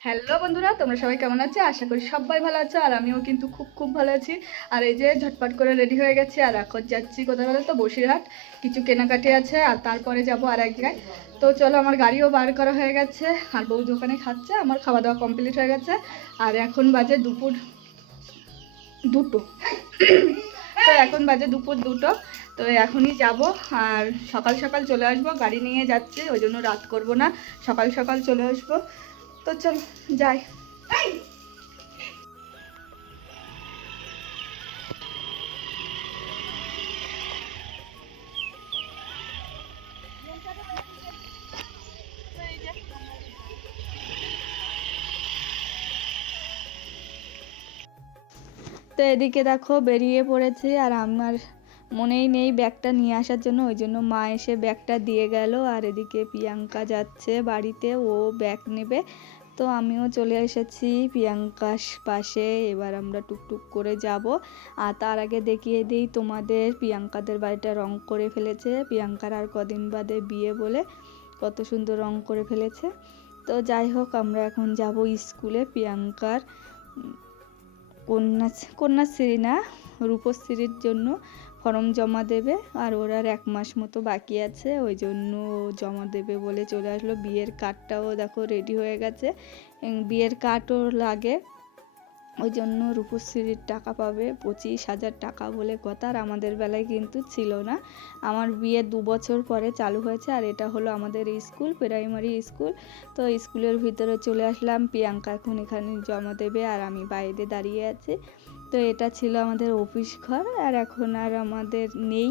Hello বন্ধুরা, তোমরা সবাই কেমন আছো? আশা করি সবাই ভালো আছো। আর আমিও কিন্তু খুব খুব ভালো আছি। আর এই যে ঝটপট করে রেডি হয়ে গেছি, আর এখন যাচ্ছি কোথায় বলো তো, বসিরহাট। কিছু কেনাকাটি আছে, আর তারপরে যাব আর এক জায়গায়। তো চলো, আমার গাড়িও বার করা হয়ে গেছে, আর বউ দোকানে খাচ্ছে। আমার খাওয়া দাওয়া কমপ্লিট হয়ে গেছে, আর এখন বাজে দুপুর 2টো। তো এখন বাজে দুপুর 2টো। তো এখনই যাব, আর সকাল সকাল চলে আসবো। গাড়ি নিয়ে যাচ্ছি, ওই জন্য রাত করব না, সকাল সকাল চলে আসবো। তো চল যাই। তো এদিকে দেখো বেরিয়ে পড়েছি, আর আমার মনেই নেই ব্যাগটা নিয়ে আসার জন্য, ওই জন্য মা এসে ব্যাগটা দিয়ে গেল। আর এদিকে প্রিয়াঙ্কা যাচ্ছে বাড়িতে, ও ব্যাগ নেবে। তো আমিও চলে এসেছি প্রিয়াঙ্কার পাশে। এবার আমরা টুকটুক করে যাব। আর তার আগে দেখিয়ে দিই তোমাদের, প্রিয়াঙ্কাদের বাড়িটা রং করে ফেলেছে। প্রিয়াঙ্কার আর কদিন বাদে বিয়ে বলে কত সুন্দর রং করে ফেলেছে। তো যাই হোক, আমরা এখন যাব স্কুলে। প্রিয়াঙ্কার কন্যাশ্রী না, রূপশ্রীর জন্য ফর্ম জমা দেবে। আর ওর আর 1 মাস মতো বাকি আছে, ওই জন্য জমা দেবে বলে চলে আসলো। বিয়ের কার্ডটাও দেখো রেডি হয়ে গেছে, বিয়ের কার্ডও লাগে, ওই জন্য রূপশ্রীর টাকা পাবে 25,000 টাকা বলে কথা। আর আমাদের বেলায় কিন্তু ছিল না, আমার বিয়ে 2 বছর পরে চালু হয়েছে। আর এটা হলো আমাদের স্কুল, প্রাইমারি স্কুল। তো স্কুলের ভিতরে চলে আসলাম, প্রিয়াঙ্কা এখন এখানে জমা দেবে, আর আমি বাইরে দাঁড়িয়ে আছি। তো এটা ছিল আমাদের অফিস ঘর, আর এখন আর আমাদের নেই।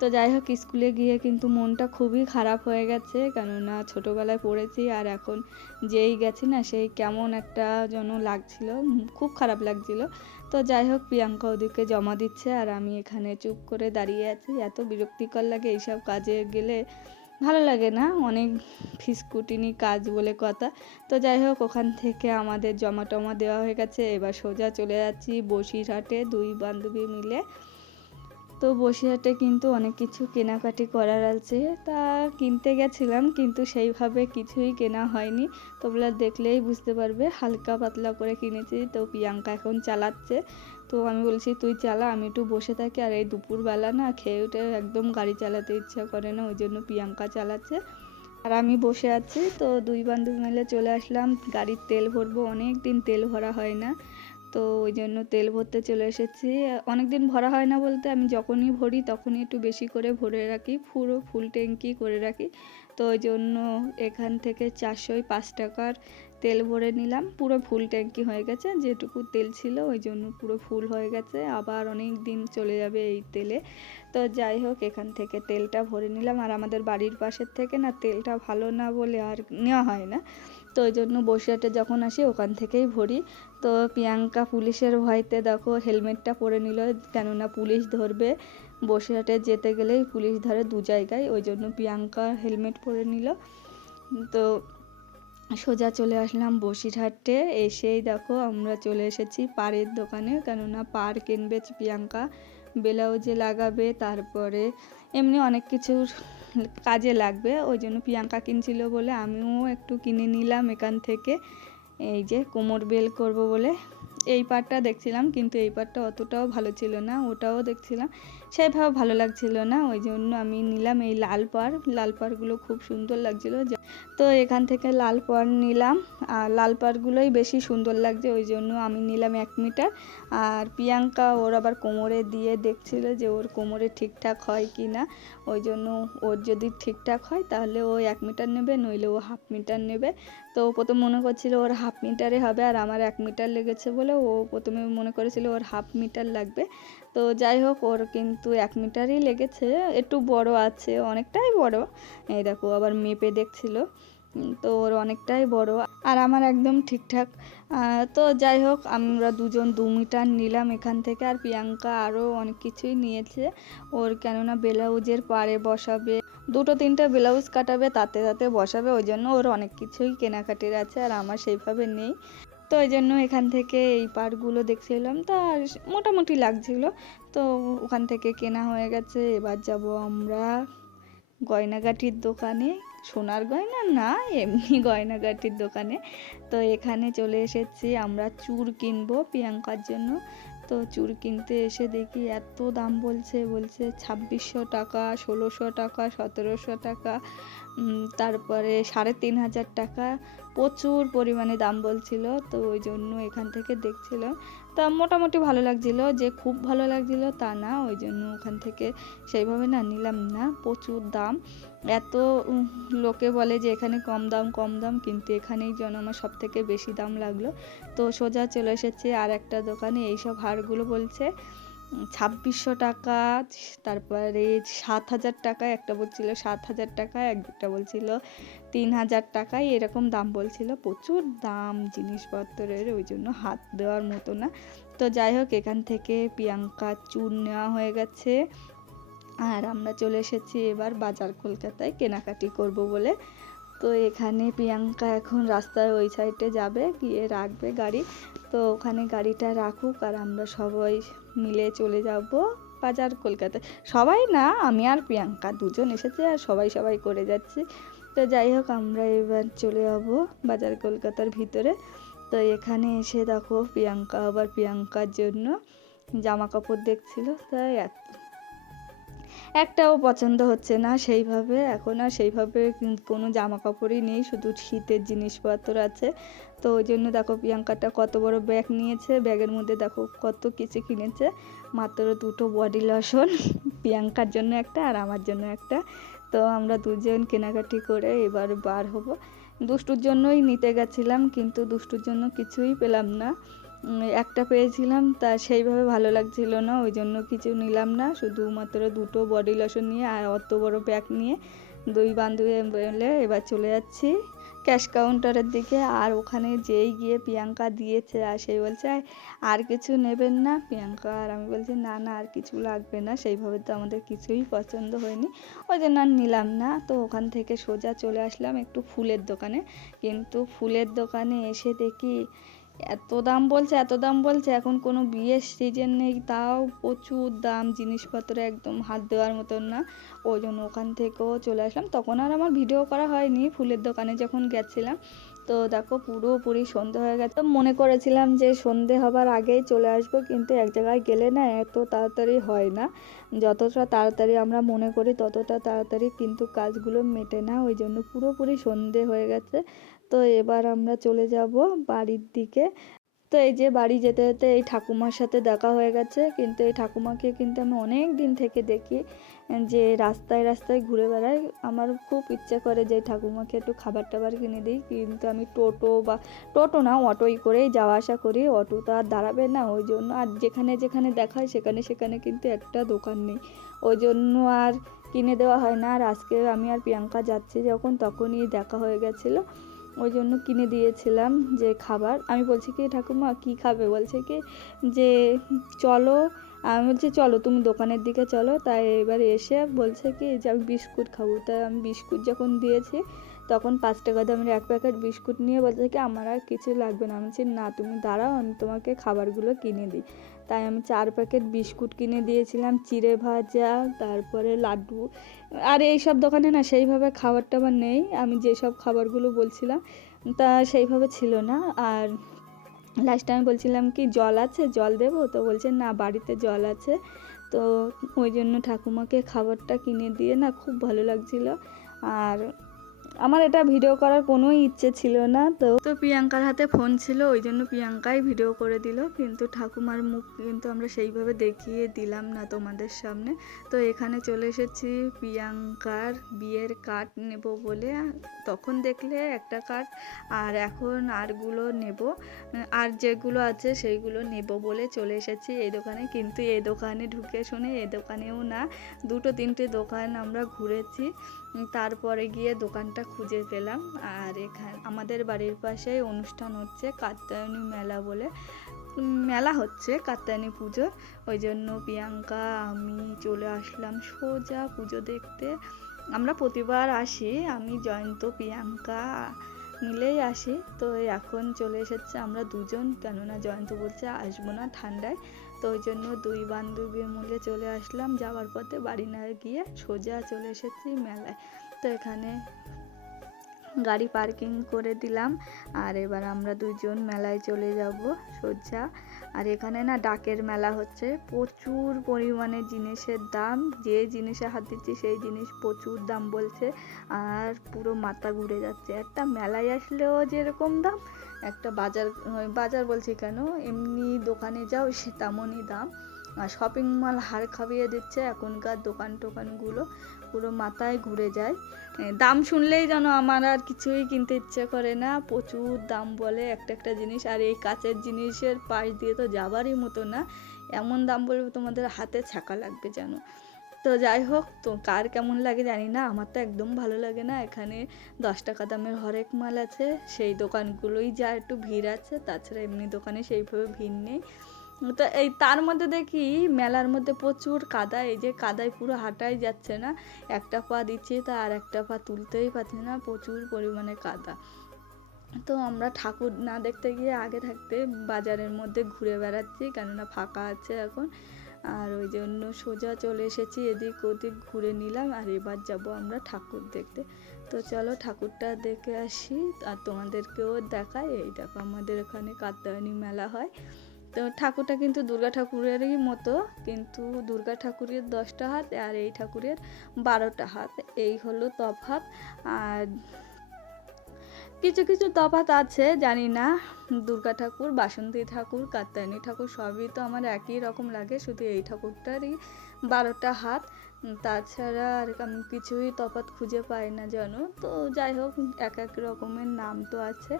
তো যাই হোক, স্কুলে গিয়ে কিন্তু মনটা খুবই খারাপ হয়ে গেছে, কেননা ছোটোবেলায় পড়েছি, আর এখন যেই গেছি না, সেই কেমন একটা যেন লাগছিল, খুব খারাপ লাগছিল। তো যাই হোক, প্রিয়াঙ্কা ওদিকে জমা দিচ্ছে, আর আমি এখানে চুপ করে দাঁড়িয়ে আছি। এত বিরক্তিকর লাগে এইসব কাজে গেলে, ভালো লাগে না, অনেক ফিসকুটিনি কাজ বলে কথা। তো যাই হোক, ওখান থেকে আমাদের জমা টমা দেওয়া হয়ে গেছে। এবার সোজা চলে যাচ্ছি বসিরহাটে, 2 বান্ধবী মিলে। তো বসিরহাটে কিন্তু অনেক কিছু কেনাকাটি করার আছে, তা কিনতে গেছিলাম, কিন্তু সেইভাবে কিছুই কেনা হয়নি। তোমরা দেখলেই বুঝতে পারবে, হালকা পাতলা করে কিনেছি। তো প্রিয়াঙ্কা এখন চালাচ্ছে, তো আমি বলছি তুই চালা, আমি একটু বসে থাকি। আর এই দুপুরবেলা না, খেয়ে উঠে একদম গাড়ি চালাতে ইচ্ছা করে না, ওই জন্য প্রিয়াঙ্কা চালাচ্ছে, আর আমি বসে আছি। তো 2 বান্ধবী মিলে চলে আসলাম, গাড়ির তেল ভরবো, অনেক দিন তেল ভরা হয় না। তো ওই জন্য তেল ভরতে চলে এসেছি। অনেক দিন ভরা হয় না বলতে, আমি যখনই ভরি তখনই একটু বেশি করে ভরে রাখি, পুরো ফুল ট্যাঙ্কি করে রাখি। তো ওই জন্য এখান থেকে 405 টাকার তেল ভরে নিলাম, পুরো ফুল ট্যাঙ্কি হয়ে গেছে। যেটুকু তেল ছিল ওই জন্য পুরো ফুল হয়ে গেছে, আবার অনেক দিন চলে যাবে এই তেলে। তো যাই হোক, এখান থেকে তেলটা ভরে নিলাম। আর আমাদের বাড়ির পাশের থেকে না তেলটা ভালো না বলে আর নেওয়া হয় না, তো ওই জন্য বসিরহাটে যখন আসি ওখান থেকেই ভরি। তো প্রিয়াঙ্কা পুলিশের ভয়তে দেখো হেলমেটটা পরে নিল, কেননা পুলিশ ধরবে, বসিরহাটে যেতে গেলেই পুলিশ ধরে 2 জায়গায়, ওই জন্য প্রিয়াঙ্কা হেলমেট পরে নিল। তো সোজা চলে আসলাম বসিরহাটে। এসেই দেখো আমরা চলে এসেছি পাড়ের দোকানে, কেননা পাড় কিনবে প্রিয়াঙ্কা, ব্লাউজে লাগাবে, তারপরে এমনি অনেক কিছুর কাজে লাগবে, ওই জন্য প্রিয়াঙ্কা কিনছিল বলে আমিও একটু কিনে নিলাম এখান থেকে। এই যে কোমর বেল করব বলে এই পাড়টা দেখছিলাম, কিন্তু এই পাড়টা অতটাও ভালো ছিল না, ওটাও দেখছিলাম, সেইভাবে ভালো লাগছিল না, ওই জন্য আমি নিলাম এই লাল পাড়। লাল পাড়গুলো খুব সুন্দর লাগছিল, তো এখান থেকে লাল পাড় নিলাম। আর লাল পাড়গুলোই বেশি সুন্দর লাগছে, ওই জন্য আমি নিলাম 1 মিটার। আর প্রিয়াঙ্কা ওর আবার কোমরে দিয়ে দেখছিল যে ওর কোমরে ঠিকঠাক হয় কি না, ওই জন্য ওর যদি ঠিকঠাক হয় তাহলে ও 1 মিটার নেবে, নইলে ও 1/2 মিটার নেবে। তো প্রথম মনে করছিল ওর 1/2 মিটারে হবে, আর আমার 1 মিটার লেগেছে বলে ও প্রথমে মনে করেছিল ওর 1/2 মিটার লাগবে। তো যাই হোক, ওর কিন্তু 1 মিটারই লেগেছে, একটু বড় আছে, অনেকটাই বড়। এই দেখো আবার মেপে দেখছিল, তো ওর অনেকটাই বড়, আর আমার একদম ঠিকঠাক। তো যাই হোক, আমরা দুজন 2 মিটার নিলাম এখান থেকে। আর প্রিয়াঙ্কা আরও অনেক কিছুই নিয়েছে ওর, কেননা ব্লাউজের পাড়ে বসাবে, 2-3টে ব্লাউজ কাটাবে, তাতে তাতে বসাবে, ওই জন্য ওর অনেক কিছুই কেনাকাটির আছে, আর আমার সেইভাবে নেই। তো ওই জন্য এখান থেকে এই পাড়গুলো দেখছিলাম, তো আর মোটামুটি লাগছিল, তো ওখান থেকে কেনা হয়ে গেছে। এবার যাব আমরা গয়নাগাটির দোকানে, সোনার গয়না না, এমনি গয়নাগাটির দোকানে। তো এখানে চলে এসেছি আমরা চূড় কিনবো প্রিয়াঙ্কার জন্য। তো চূড় কিনতে এসে দেখি এত দাম বলছে 2600 টাকা, 1600 টাকা, 1700 টাকা, তারপরে 3500 টাকা, প্রচুর পরিমাণে দাম বলছিল। তো ওই জন্য এখান থেকে দেখছিলাম, তা মোটামুটি ভালো লাগছিল, যে খুব ভালো লাগছিল তা না, ওই জন্য ওখান থেকে সেইভাবে না নিলাম না। প্রচুর দাম, এত লোকে বলে যে এখানে কম দাম কম দাম, কিন্তু এখানেই যেন আমার সব থেকে বেশি দাম লাগলো। তো সোজা চলে এসেছে আর একটা দোকানে, এইসব হারগুলো বলছে 2600 টাকা, তারপরে 7000 টাকা, একটা বলছিল 7000 টাকা, একটা বলছিল 3000 টাকায়, এরকম দাম বলছিল। প্রচুর দাম জিনিসপত্রের, ওই জন্য হাত দেওয়ার মতো না। তো যাই হোক, এখান থেকে প্রিয়াঙ্কা চূড় নেওয়া হয়ে গেছে আর আমরা চলে এসেছি এবার বাজার কলকাতায় কেনাকাটি করব বলে। তো এখানে প্রিয়াঙ্কা এখন রাস্তায় ওই সাইডে যাবে, গিয়ে রাখবে গাড়ি। তো ওখানে গাড়িটা রাখুক আর আমরা সবাই মিলে চলে যাব বাজার কলকাতায়। সবাই না, আমি আর প্রিয়াঙ্কা দুজন এসেছি আর সবাই করে যাচ্ছি। তো যাই হোক, আমরা এবার চলে যাব বাজার কলকাতার ভিতরে। তো এখানে এসে দেখো প্রিয়াঙ্কা আবার প্রিয়াঙ্কার জন্য জামা কাপড় দেখছিল, তাই একটাও পছন্দ হচ্ছে না সেইভাবে। এখন আর সেইভাবে কোনো জামা কাপড়ই নেই, শুধু শীতের জিনিসপত্র আছে। তো ওই জন্য দেখো প্রিয়াঙ্কাটা কত বড় ব্যাগ নিয়েছে, ব্যাগের মধ্যে দেখো কত কিছু কিনেছে। মাত্র 2টো বডি লোশন, প্রিয়াঙ্কার জন্য একটা আর আমার জন্য একটা। তো আমরা দুজন কেনাকাটি করে এবার বার হব। দুষ্টুর জন্যই নিতে গেছিলাম, কিন্তু দুষ্টুর জন্য কিছুই পেলাম না। একটা পেয়েছিলাম, তা সেইভাবে ভালো লাগছিল না, ওই জন্য কিছু নিলাম না। শুধুমাত্র 2টো বডি লোশন নিয়ে আর অত বড় ব্যাগ নিয়ে দুই বান্ধবী মিলে এবার চলে যাচ্ছি ক্যাশ কাউন্টারের দিকে। আর ওখানে যেই গিয়ে প্রিয়াঙ্কা দিয়েছে আর সেই বলছে আর কিছু নেবেন না। প্রিয়াঙ্কা আর আমি বলছি না না আর কিছু লাগবে না, সেইভাবে তো আমাদের কিছুই পছন্দ হয়নি, ওই জন্য আর নিলাম না। তো ওখান থেকে সোজা চলে আসলাম একটু ফুলের দোকানে, কিন্তু ফুলের দোকানে এসে দেখি এত দাম বলছে, এখন কোনো বিয়ের সিজন নেই, তাও প্রচুর দাম, জিনিসপত্র একদম হাত দেওয়ার মতন না। ওই জন্য ওখান থেকেও চলে আসলাম। তখন আর আমার ভিডিও করা হয়নি ফুলের দোকানে যখন গেছিলাম। তো দেখো পুরোপুরি সন্ধে হয়ে গেছে, মনে করেছিলাম যে সন্ধে হবার আগেই চলে আসবো, কিন্তু এক জায়গায় গেলে না এত তাড়াতাড়ি হয় না। যতটা তাড়াতাড়ি আমরা মনে করি ততটা তাড়াতাড়ি কিন্তু কাজগুলো মেটে না, ওই জন্য পুরোপুরি সন্ধে হয়ে গেছে। তো এবার আমরা চলে যাব বাড়ির দিকে। তো এই যে বাড়ি যেতে যেতে এই ঠাকুমার সাথে দেখা হয়ে গেছে, কিন্তু এই ঠাকুমাকে কিন্তু আমি অনেক দিন থেকে দেখি যে রাস্তায় রাস্তায় ঘুরে বেড়ায়। আমার খুব ইচ্ছে করে যে ঠাকুমাকে একটু খাবার টাবার কিনে দিই, কিন্তু আমি টোটো না অটোই করেই যাওয়া আসা করি, অটো তো আর দাঁড়াবে না, ওই জন্য। আর যেখানে যেখানে দেখায় সেখানে সেখানে কিন্তু একটা দোকান নেই, ওই জন্য আর কিনে দেওয়া হয় না। আর আজকে আমি আর প্রিয়াঙ্কা যাচ্ছি যখন, তখনই দেখা হয়ে গেছিলো, ওই জন্য কিনে দিয়েছিলাম যে খাবার। আমি বলছি কি ঠাকুমা কি খাবে, বলছে কি যে চলো, আমি বলছি চলো তুমি দোকানের দিকে চলো। তাই এবার এসে বলছে কি যে আমি বিস্কুট খাবো। তাই আমি বিস্কুট যখন দিয়েছি তখন 5 টাকা দামের 1 প্যাকেট বিস্কুট নিয়ে বলছে কি আমার আর কিছু লাগবে না। আমি বলছি না তুমি দাঁড়াও, আমি তোমাকে খাবারগুলো কিনে দিই। তাই আমি 4 প্যাকেট বিস্কুট কিনে দিয়েছিলাম, চিড়ে ভাজা, তারপরে লাড্ডু। আর এই সব দোকানে না সেইভাবে খাবার টাবার নেই, আমি যেসব খাবারগুলো বলছিলাম তা সেইভাবে ছিল না। আর লাস্টে আমি বলছিলাম কি জল আছে, জল দেবো? তো বলছে না বাড়িতে জল আছে। তো ওই জন্য ঠাকুমাকে খাবারটা কিনে দিয়ে না খুব ভালো লাগছিল। আর আমার এটা ভিডিও করার কোনো ইচ্ছে ছিল না। তো প্রিয়াঙ্কার হাতে ফোন ছিল, ওই জন্য প্রিয়াঙ্কাই ভিডিও করে দিল, কিন্তু ঠাকুমার মুখ কিন্তু আমরা সেইভাবে দেখিয়ে দিলাম না তোমাদের সামনে। তো এখানে চলে এসেছি প্রিয়াঙ্কার বিয়ের কার্ড নেব বলে। তখন দেখলে একটা কার্ড, আর এখন আরগুলো নেব, আর যেগুলো আছে সেইগুলো নেব বলে চলে এসেছি এই দোকানে। কিন্তু এই দোকানে ঢুকে শুনে এই দোকানেও না, 2-3টে দোকান আমরা ঘুরেছি, তারপরে গিয়ে দোকানটা খুঁজে পেলাম। আর এখানে আমাদের বাড়ির পাশে অনুষ্ঠান হচ্ছে কাত্যায়নী মেলা বলে, মেলা হচ্ছে কাত্যায়নী পুজো, ওই জন্য প্রিয়াঙ্কা আমি চলে আসলাম সোজা পুজো দেখতে। আমরা প্রতিবার আসি, আমি জয়ন্ত প্রিয়াঙ্কা মিলেই আসি। তো এখন চলে এসেছে আমরা দুজন, কেননা জয়ন্ত বলছে আসবো না ঠান্ডায়, তো ওই জন্য দুই বান্ধবী মিলে চলে আসলাম। যাওয়ার পথে বাড়ি না গিয়ে সোজা চলে এসেছি মেলায়। তো এখানে গাড়ি পার্কিং করে দিলাম। আর এবার আমরা দুজন মেলায় চলে যাব সোজা। আর এখানে না ডাকের মেলা হচ্ছে, প্রচুর পরিমাণে জিনিসের দাম, যে জিনিসে হাত দিচ্ছি সেই জিনিস প্রচুর দাম বলছে। আর পুরো মাথা ঘুরে যাচ্ছে, একটা মেলায় আসলেও যেরকম দাম, একটা বাজার বলছি কেন, এমনি দোকানে যাও সে তেমনই দাম। আর শপিং মল হাড় খাবিয়ে দিচ্ছে এখনকার দোকান টোকানগুলো, পুরো মাথায় ঘুরে যায়। দাম শুনলেই যেন আমার আর কিছুই কিনতে ইচ্ছে করে না, প্রচুর দাম বলে একটা একটা জিনিস। আর এই কাচের জিনিসের পাশ দিয়ে তো যাবারই মতো না, এমন দাম বলবে তোমাদের হাতে ছাকা লাগবে যেন। তো যাই হোক, তো কার কেমন লাগে জানি না, আমার তো একদম ভালো লাগে না। এখানে 10 টাকা দামের হরেক মাল আছে, সেই দোকানগুলোই যা একটু ভিড় আছে, তাছাড়া এমনি দোকানে সেইভাবে ভিড় নেই। তো এই তার মধ্যে দেখি মেলার মধ্যে প্রচুর কাদা, এই যে কাদায় পুরো হাঁটাই যাচ্ছে না, একটা পা দিচ্ছি তা আর একটা পা তুলতেই পারছি না, প্রচুর পরিমাণে কাদা। তো আমরা ঠাকুর না দেখতে গিয়ে আগে থাকতে বাজারের মধ্যে ঘুরে বেড়াচ্ছি, কেননা ফাঁকা আছে এখন। আর ওই জন্য সোজা চলে এসেছি, এদিক ওদিক ঘুরে নিলাম। আর এবার যাব আমরা ঠাকুর দেখতে। তো চলো ঠাকুরটা দেখে আসি আর তোমাদেরকেও দেখাই। এই দেখো আমাদের এখানে কাত্যায়নী মেলা হয়। তো ঠাকুরটা কিন্তু দুর্গা ঠাকুরেরই মতো, কিন্তু দুর্গা ঠাকুরের 10টা হাত আর এই ঠাকুরের 12টা হাত, এই হলো তফাৎ। আর কিছু কিছু তফাৎ আছে জানি না, দুর্গা ঠাকুর, বাসন্তী ঠাকুর, কাত্যায়নী ঠাকুর সবই তো আমার একই রকম লাগে, শুধু এই ঠাকুরটারই 12টা হাত। তাছাড়া আর আমি কিছুই তফাৎ খুঁজে পাই না যেন। তো যাই হোক, এক এক রকমের নাম তো আছে।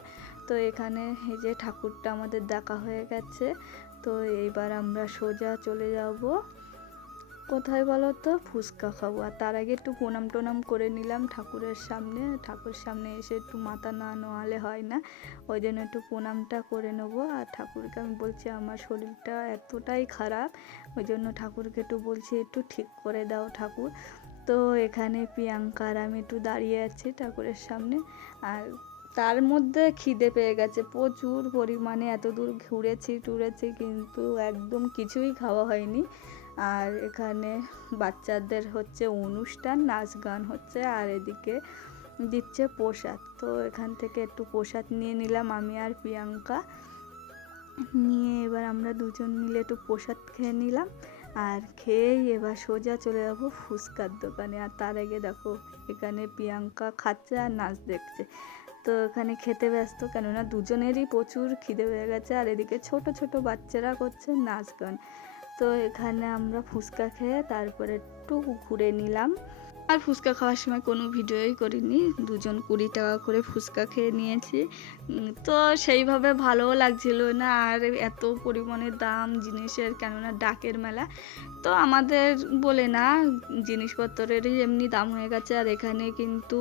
তো এখানে এই যে ঠাকুরটা আমাদের দেখা হয়ে গেছে। তো এইবার আমরা সোজা চলে যাব কোথায় বলো তো, ফুচকা খাবো। আর তার আগে একটু প্রণাম টোনাম করে নিলাম ঠাকুরের সামনে, ঠাকুরের সামনে এসে একটু মাথা না নোয়ালে হয় না, ওই জন্য একটু প্রণামটা করে নেবো। আর ঠাকুরকে আমি বলছি আমার শরীরটা এতটাই খারাপ, ওই জন্য ঠাকুরকে একটু বলছি একটু ঠিক করে দাও ঠাকুর। তো এখানে প্রিয়াঙ্কা আর আমি একটু দাঁড়িয়ে আছি ঠাকুরের সামনে। আর তার মধ্যে খিদে পেয়ে গেছে প্রচুর পরিমাণে, এত দূর ঘুরেছি টুরেছি কিন্তু একদম কিছুই খাওয়া হয়নি। আর এখানে বাচ্চাদের হচ্ছে অনুষ্ঠান, নাচ গান হচ্ছে, আর এদিকে দিচ্ছে প্রসাদ। তো এখান থেকে একটু প্রসাদ নিয়ে নিলাম আমি আর প্রিয়াঙ্কা, নিয়ে এবার আমরা দুজন মিলে একটু প্রসাদ খেয়ে নিলাম। আর খেয়েই এবার সোজা চলে যাবো ফুচকার দোকানে। আর তার আগে দেখো এখানে প্রিয়াঙ্কা খাচ্ছে আর নাচ দেখছে। তো এখানে খেতে ব্যস্ত, কেননা দুজনেরই প্রচুর খিদে হয়ে গেছে। আর এদিকে ছোট ছোট বাচ্চারা করছে নাচ গান। তো এখানে আমরা ফুচকা খেয়ে তারপরে একটু ঘুরে নিলাম। আর ফুচকা খাওয়ার সময় কোনো ভিডিওই করিনি, দুজন 20 টাকা করে ফুচকা খেয়ে নিয়েছি। তো সেইভাবে ভালোও লাগছিল না, আর এত পরিমাণে দাম জিনিসের, কেননা ডাকের মেলা তো আমাদের বলে না, জিনিসপত্রেরই এমনি দাম হয়ে গেছে। আর এখানে কিন্তু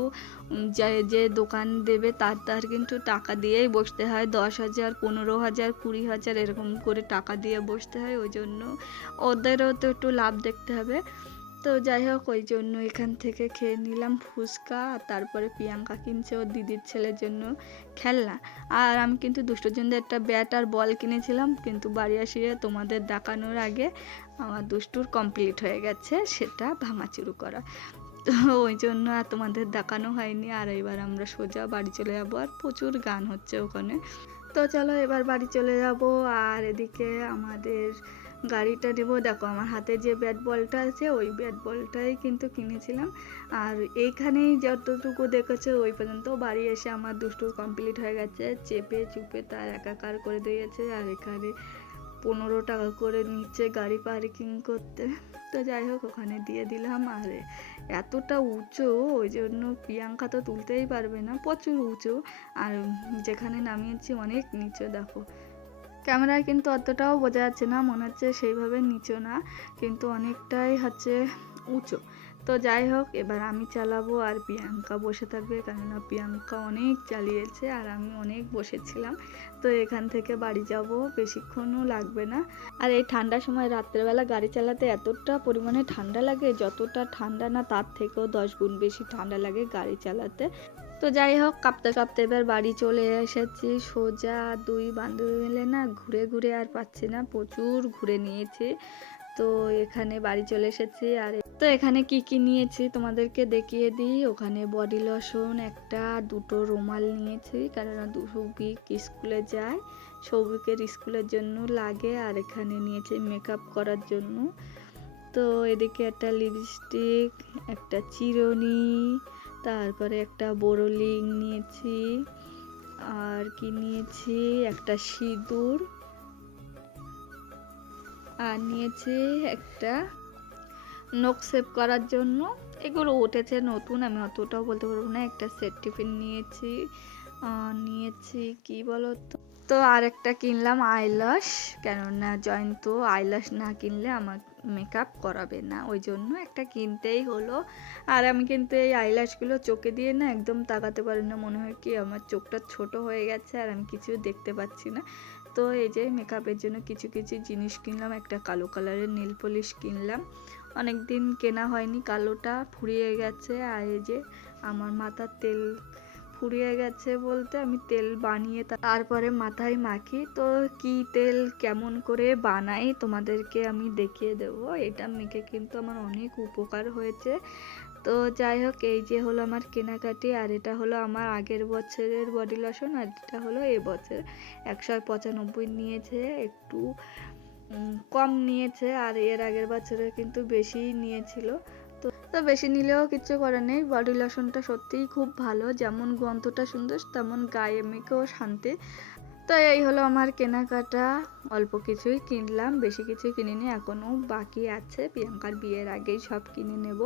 যে যে দোকান দেবে তার কিন্তু টাকা দিয়েই বসতে হয়, 10,000, 15,000, 20,000 এরকম করে টাকা দিয়ে বসতে হয়, ওই জন্য ওদেরও তো একটু লাভ দেখতে হবে। তো যাই হোক, ওই জন্য এখান থেকে খেয়ে নিলাম ফুচকা। আর তারপরে প্রিয়াঙ্কা কিনছে ওর দিদির ছেলের জন্য খেলনা। আর আমি কিন্তু দুষ্টুর জন্য একটা ব্যাট আর বল কিনেছিলাম, কিন্তু বাড়ি আসিয়ে তোমাদের দেখানোর আগে আমার দুষ্টুর কমপ্লিট হয়ে গেছে সেটা ভাঙাচুরো করা। তো ওই জন্য আর তোমাদের দেখানো হয়নি। আর এবার আমরা সোজা বাড়ি চলে যাবো, আর প্রচুর গান হচ্ছে ওখানে। তো চলো এবার বাড়ি চলে যাব। আর এদিকে আমাদের গাড়িটা নেবো, দেখো আমার হাতে যে ব্যাট বলটা আছে ওই ব্যাট বলটাই কিন্তু কিনেছিলাম। আর এইখানেই যতটুকু দেখেছে ওই পর্যন্ত, বাড়ি এসে আমার দুষ্টুর কমপ্লিট হয়ে গেছে, চেপে চুপে তার একাকার করে দিয়েছে। আর এখানে 15 টাকা করে নিচ্ছে গাড়ি পার্কিং করতে। তো যাই হোক ওখানে দিয়ে দিলাম। আর এতটা উঁচু, ওই জন্য প্রিয়াঙ্কা তো তুলতেই পারবে না, প্রচুর উঁচু। আর যেখানে নামিয়েছি অনেক নিচু, দেখো ক্যামেরায় কিন্তু অতটাও বোঝা যাচ্ছে না, মনে হচ্ছে সেইভাবে নিচু না, কিন্তু অনেকটাই হচ্ছে উঁচু। তো যাই হোক এবার আমি চালাবো আর প্রিয়াঙ্কা বসে থাকবে, কেননা প্রিয়াঙ্কা অনেক চালিয়েছে আর আমি অনেক বসেছিলাম। তো এখান থেকে বাড়ি যাব, বেশিক্ষণও লাগবে না। আর এই ঠান্ডার সময় রাত্রেবেলা গাড়ি চালাতে এতটা পরিমাণে ঠান্ডা লাগে, যতটা ঠান্ডা না তার থেকেও 10 গুণ বেশি ঠান্ডা লাগে গাড়ি চালাতে। তো যাই হোক কাঁপতে কাঁপতে এবার বাড়ি চলে এসেছি সোজা। দুই বান্ধবী মিলে না ঘুরে ঘুরে আর পাচ্ছি না, প্রচুর ঘুরে নিয়েছি। তো এখানে বাড়ি চলে এসেছি। আর তো এখানে কি কি নিয়েছি তোমাদেরকে দেখিয়ে দিই। ওখানে বডি লোশন একটা, দুটো রুমাল নিয়েছি, কারণ সৌভিক স্কুলে যায়, সৌভিকের স্কুলের জন্য লাগে। আর এখানে নিয়েছি মেকআপ করার জন্য। তো এদিকে একটা লিপস্টিক, একটা চিরুনি, তারপরে একটা বোরোলিং নিয়েছি, আর কি নিয়েছি একটা সিঁদুর, আর নিয়েছি একটা নখ সেভ করার জন্য। এগুলো উঠেছে নতুন, আমি অতটাও বলতে পারবো না। একটা সেট টিফিন নিয়েছি, নিয়েছি কি বলো তো, তো আর একটা কিনলাম আইল্যাশ, কেননা জয়ন্ত আইল্যাশ না কিনলে আমার মেকআপ করাবে না, ওই জন্য একটা কিনতেই হলো। আর আমি কিন্তু এই আইল্যাশগুলো চোখে দিয়ে না একদম তাকাতে পারি না, মনে হয় কি আমার চোখটা ছোট হয়ে গেছে আর আমি কিছু দেখতে পাচ্ছি না। তো এই যে মেকআপের জন্য কিছু কিছু জিনিস কিনলাম। একটা কালো কালারের নেল পলিশ কিনলাম, অনেক দিন কেনা হয়নি, কালোটা ফুরিয়ে গেছে। আর এই যে আমার মাথার তেল ফুরিয়ে গেছে বলতে আমি তেল বানিয়ে তারপরে মাথায় মাখি। তো কি তেল কেমন করে বানাই তোমাদেরকে আমি দেখিয়ে দেবো। এটা মেখে কিন্তু আমার অনেক উপকার হয়েছে। তো যাই হোক, এই যে হলো আমার কেনাকাটি। আর এটা হলো আমার আগের বছরের বডি লোশন, আর এটা হলো এবছর 195 নিয়েছে, একটু কম নিয়েছে। আর এর আগের বছরে কিন্তু বেশি নিয়েছিল। তো বেশি নিলেও কিছু করার নেই, বডি লোশনটা সত্যিই খুব ভালো, যেমন গন্ধটা সুন্দর তেমন গায়ে মেখেও শান্তি। তো এই হলো আমার কেনাকাটা, অল্প কিছুই কিনলাম, বেশি কিছুই কিনিনি, এখনও বাকি আছে, প্রিয়াঙ্কার বিয়ের আগেই সব কিনে নেব।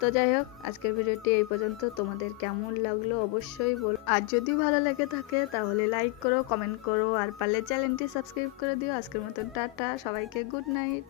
তো যাই হোক, আজকের ভিডিওটি এই পর্যন্ত। তোমাদের কেমন লাগলো অবশ্যই বলো, আর যদি ভালো লেগে থাকে তাহলে লাইক করো, কমেন্ট করো, আর পারলে চ্যানেলটি সাবস্ক্রাইব করে দিও। আজকের মতন টাটা, সবাইকে গুড নাইট।